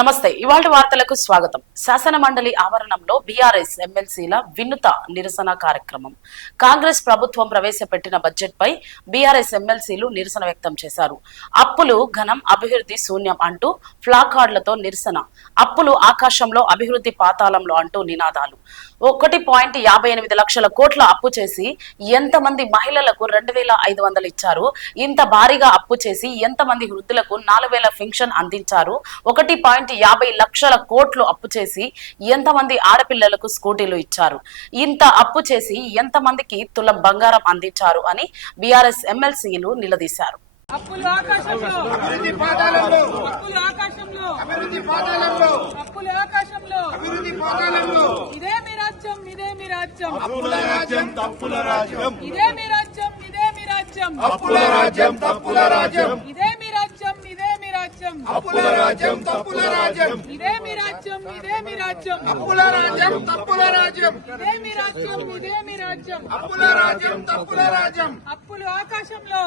నమస్తే ఇవాళ వార్తలకు స్వాగతం. శాసన మండలి ఆవరణంలో బీఆర్ఎస్ ఎమ్మెల్సీల వినూత నిరసన కార్యక్రమం. కాంగ్రెస్ ప్రభుత్వం ప్రవేశపెట్టిన బడ్జెట్ పై బీఆర్ఎస్ ఎమ్మెల్సీలు నిరసన వ్యక్తం చేశారు. అప్పులు ఘనం అభివృద్ధి శూన్యం అంటూ ఫ్లాకార్డులతో నిరసన. అప్పులు ఆకాశంలో అభివృద్ధి పాతాళంలో అంటూ నినాదాలు. ఒకటి పాయింట్ యాభై ఎనిమిది లక్షల కోట్ల అప్పు చేసి ఎంతమంది మహిళలకు రెండు వేల ఐదు వందలు ఇచ్చారు? ఇంత భారీగా అప్పు చేసి ఎంతమంది వృద్ధులకు నాలుగు వేల పెన్షన్ అందించారు? ఒకటి పాయింట్ యాభై లక్షల కోట్లు అప్పు చేసి ఎంతమంది ఆడపిల్లలకు స్కూటీలు ఇచ్చారు? ఇంత అప్పు చేసి ఎంతమందికి తులం బంగారం అందించారు అని బీఆర్ఎస్ ఎమ్మెల్సీలు నిలదీశారు. అప్పులు ఆకాశంలో. అభివృద్ధి పాదాలంలో. అప్పులు ఆకాశంలో. అభివృద్ధి పాదాలంలో. అప్పులు ఆకాశంలో. అభివృద్ధి పాదాలంలో. ఇదే మీ రాజ్యం ఇదే మీ రాజ్యం. అప్పుల రాజ్యం తప్పుల రాజ్యం. ఇదే మీ రాజ్యం ఇదే మీ రాజ్యం. అప్పుల రాజ్యం తప్పుల రాజ్యం. ఇదే రాజ్యం అప్పుల రాజ్యం తప్పుల రాజ్యం. ఇదే మీ రాజ్యం ఇదే మీ రాజ్యం. అప్పుల రాజ్యం తప్పుల రాజ్యం. ఇదే మీ రాజ్యం ఇదే మీ రాజ్యం. అప్పుల రాజ్యం తప్పుల రాజ్యం. అప్పులు ఆకాశంలో.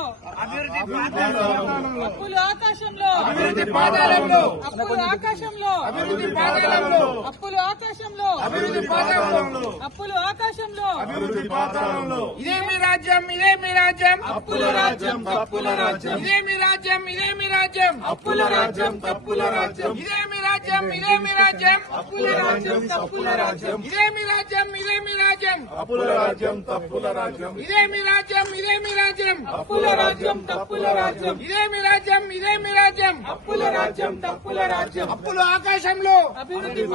అప్పులు ఆకాశంలో. అభివృద్ధి పాదాలంలో అప్పులు ఆకాశంలో. అభివృద్ధి పాదాలంలో అప్పులు ఆకాశంలో. అభివృద్ధి పాదాలంలో అప్పులు ఆకాశంలో అభివృద్ధి పాదాలంలో ఇదే మీ రాజ్యం ఇదే మీ రాజ్యం అప్పుల రాజ్యం తప్పుల రాజ్యం ఇదే మీ రాజ్యం ఇదే మీ రాజ్యం అప్పుల రాజ్యం తప్పుల రాజ్యం ఇదే మీ రాజ్యం ఇదే మీ రాజ్యం అప్పుల రాజ్యం తప్పుల రాజ్యం ఇదే మీ రాజ్యం ఇదే మీ రాజ్యం అప్పుల రాజ్యం తప్పుల రాజ్యం ఇదే మీ రాజ్యం ఇదే మీ రాజ్యం అప్పుల రాజ్యం తప్పుల రాజ్యం ఇదే మీ రాజ్యం ఇదే మీ రాజ్యం అప్పుల రాజ్యం తప్పుల రాజ్యం అప్పులు ఆకాశంలో అభివృద్ధి